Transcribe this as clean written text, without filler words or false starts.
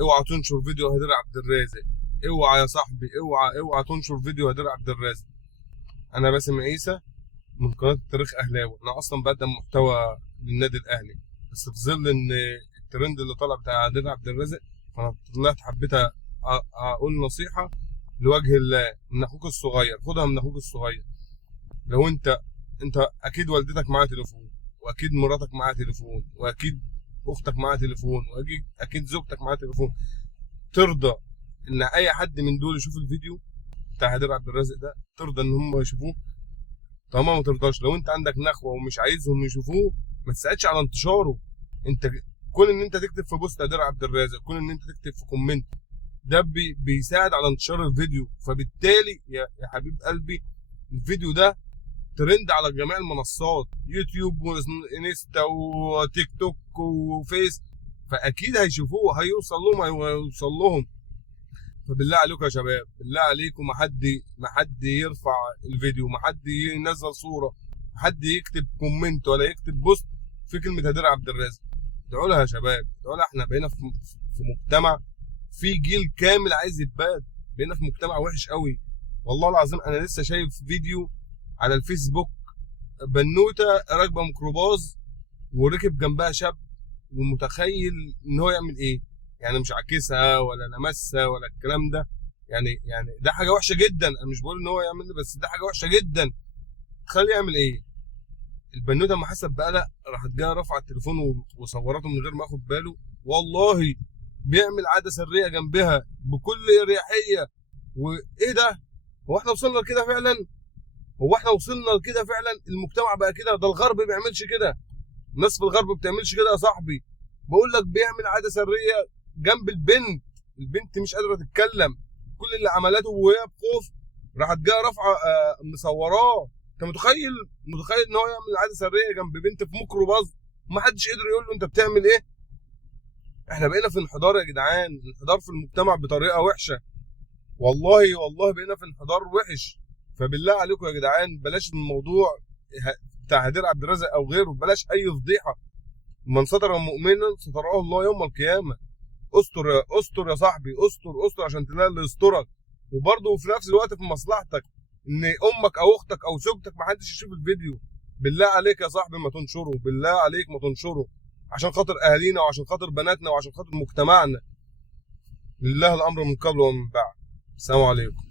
اوعى تنشر فيديو هدير عبد الرازق. اوعى يا صاحبي، اوعى تنشر فيديو هدير عبد الرازق. انا باسم عيسى من قناه التاريخ اهلاوي. انا اصلا بقدم محتوى للنادي الاهلي، بس في ظل ان الترند اللي طالع بتاع هدير عبد الرازق، فانا طلعت حبيت اقول نصيحه لوجه الله من اخوك الصغير. خدها من اخوك الصغير. لو انت اكيد والدتك معاها تليفون، واكيد مراتك معاها تليفون، واكيد اختك معاها تليفون، واكيد زوجتك معاها تليفون، ترضى ان اي حد من دول يشوف الفيديو بتاع هدير عبد الرازق ده؟ ترضى ان هم يشوفوه؟ طالما ما ترضاش، لو انت عندك نخوه ومش عايزهم يشوفوه، ما تساعدش على انتشاره. انت كون ان انت تكتب في بوست هدير عبد الرازق، كون ان انت تكتب في كومنت، ده بيساعد على انتشار الفيديو. فبالتالي يا حبيب قلبي، الفيديو ده ترند على جميع المنصات، يوتيوب وانستا وتيك توك وفيس، فاكيد هيشوفوه، هيوصل لهم. فبالله عليكم يا شباب، بالله عليكم، ما حد يرفع الفيديو، ما حد ينزل صوره، ما حد يكتب كومنت ولا يكتب بوست في كلمه هدير عبد الرازق. ادعوا لها يا شباب، ادعوا لها. احنا بقينا في مجتمع، في جيل كامل عايز يتباد. بقينا في مجتمع وحش قوي. والله العظيم انا لسه شايف فيديو على الفيسبوك، بنوته راكبه ميكروباص وركب جنبها شاب، ومتخيل ان هو يعمل ايه؟ يعني مش عاكسها ولا لمسها ولا الكلام ده. يعني ده حاجه وحشه جدا. انا مش بقول ان هو يعمل، بس ده حاجه وحشه جدا. تخلي يعمل ايه؟ البنوته ما حسب بقى، لا راحت جايه رافعه التليفون وصورته من غير ما اخد باله. والله بيعمل عاده سريه جنبها بكل اريحيه. وايه ده؟ هو احنا وصلنا لكده فعلا؟ هو احنا وصلنا لكده فعلا؟ المجتمع بقى كده؟ ده الغرب ما بيعملش كده. الناس في الغرب ما بتعملش كده يا صاحبي. بقول لك بيعمل عاده سريه جنب البنت. البنت مش قادره تتكلم، كل اللي عملته وهي بخوف راحت جايه رافعه مصوراه. انت متخيل ان هو يعمل عاده سريه جنب بنت في ميكروباص وما حدش قدر يقول له انت بتعمل ايه؟ احنا بقينا في انحدار يا جدعان، انحدار في المجتمع بطريقه وحشه. والله بقينا في انحدار وحش. فبالله عليكم يا جدعان، بلاش الموضوع بتاع هدير عبد الرازق او غيره، بلاش اي فضيحه. من ستر مؤمنا ستره الله يوم القيامه. استر يا صاحبي، استر عشان تلاقي اللي يسترك. وبرضه في نفس الوقت في مصلحتك ان امك او اختك او زوجتك ما حدش يشوف الفيديو. بالله عليك يا صاحبي ما تنشره، بالله عليك ما تنشره، عشان خاطر اهالينا وعشان خاطر بناتنا وعشان خاطر مجتمعنا. لله الامر من قبل ومن بعد. السلام عليكم.